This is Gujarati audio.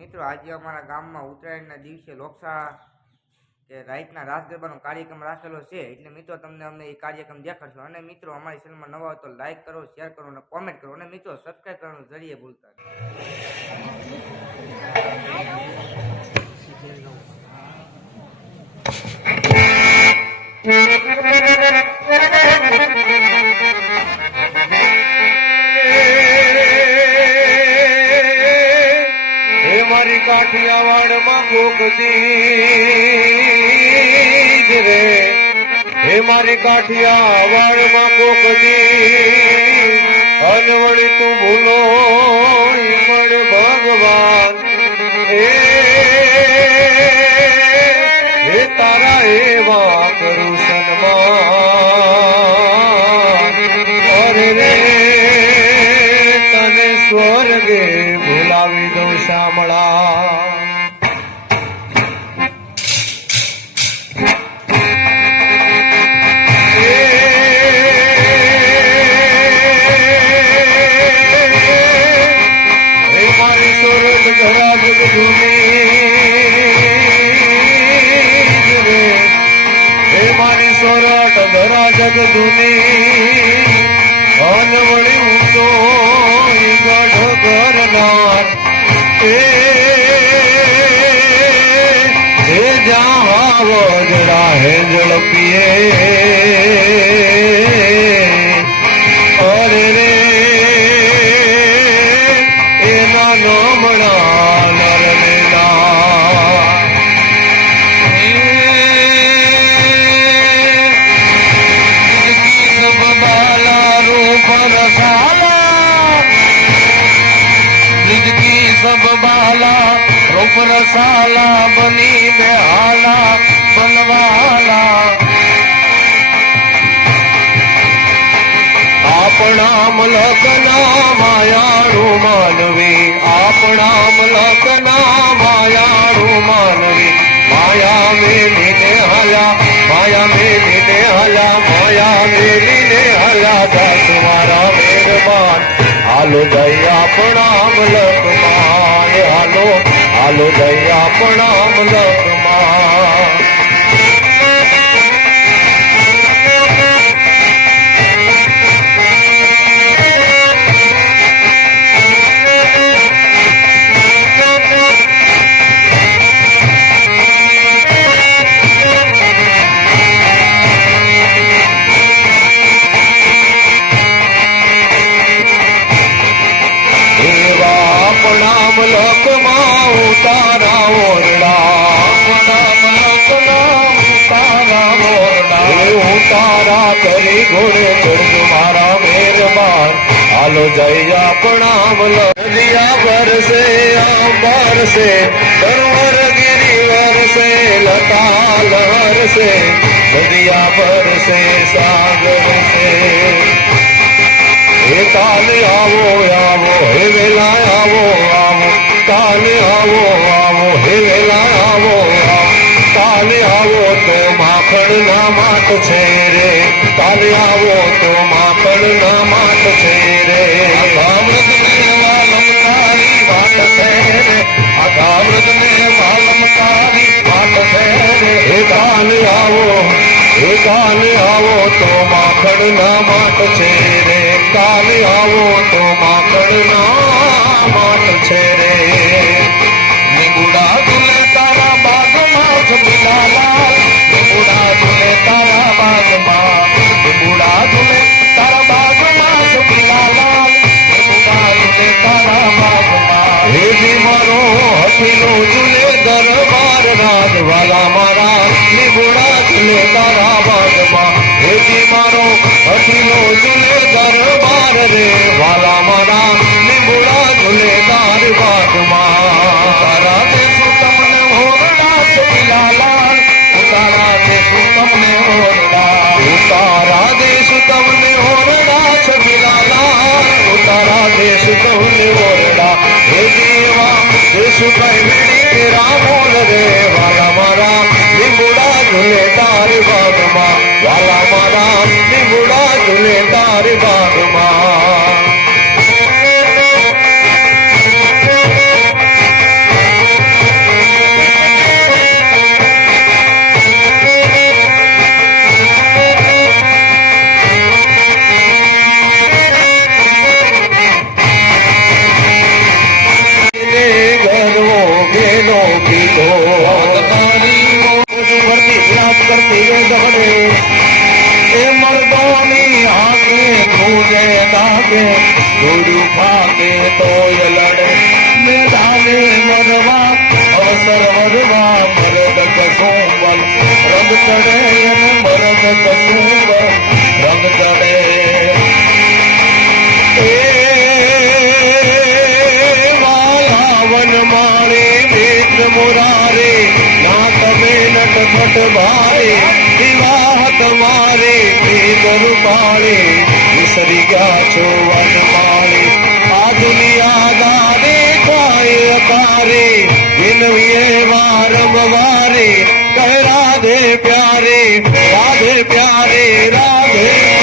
મિત્રો આજે અમારા ગામમાં ઉત્તરાયણના દિવસે લોકશાળા કે રાઈટના રાસ ગરબાનો કાર્યક્રમ રાખેલો છે એટલે મિત્રો તમને અમને એ કાર્યક્રમ દેખાડશું અને મિત્રો અમારી ચેનલમાં નવા હોય તો લાઈક કરો શેર કરો અને કોમેન્ટ કરો અને મિત્રો સબસ્ક્રાઈબ કરવાનું જરીએ ભૂલતા નહીં. કાઠિયાવાડમાં કોક રે હે મારી કાઠિયા વાળમાં દી અનવળી તું ભૂલો ઈમણ ભગવાન. હે તારા એવા કરું સન્માન. અરે રે, તને સ્વર્ગે ભૂલાવી દઉં શામળા. Thank. સબ બાલા રૂપ રસાલા બની બેહાલા બનવાલા. આપણા મલકના માયાળું માનવી, આપણા મલકના માયાળું માનવી. માયા મેલીને હલા, માયા મેલીને હલા, માયા મેલીને હલા દસ મારા મેરબાન. હાલો જઈ આપણા મલકના હાલો જઈ આપણા મલકમાં એવા ઉતારા ઓરડા ઉતારા ઓરડા એ ઉતારા કરી ઘોડે ચડજો મારા મહેરબાન હાલો જય આપણા મલક દિયા વરસે આંબર સે સરોવર ગિરી વરસે લતા લહર સે વરસે સાગર સે હે કાલે આવો આવો હે વેલા આવો આવો કાલે છે રે કાલે આવો તો મારો હથીલો ઝૂલે દરબાર રે. વાલા મારા લીંબુડા ઝૂલે તાર બાગમાં તારા દેશું તમને હોરડા છે લાલ તારા દેશું તમને હોરડા. તારા દેશું તમને હોરડા છે के मर्दानी आगे खोजे दागे, गुरु पाके तो लड़े। मेधाने मरवा अवसर मरवा मरद कसूमल। रंग चढ़े मरद कसूमल। रंग चढ़े। मारे बेच मुरारे, नाक में नट फट भाई विवाह तुम्हारे રૂપાળે વિસરી ગયા છો વન માળે આ કાય તારે વિનવીએ વારંવારે કહે રાધે પ્યારે રાધે પ્યારે, રાધે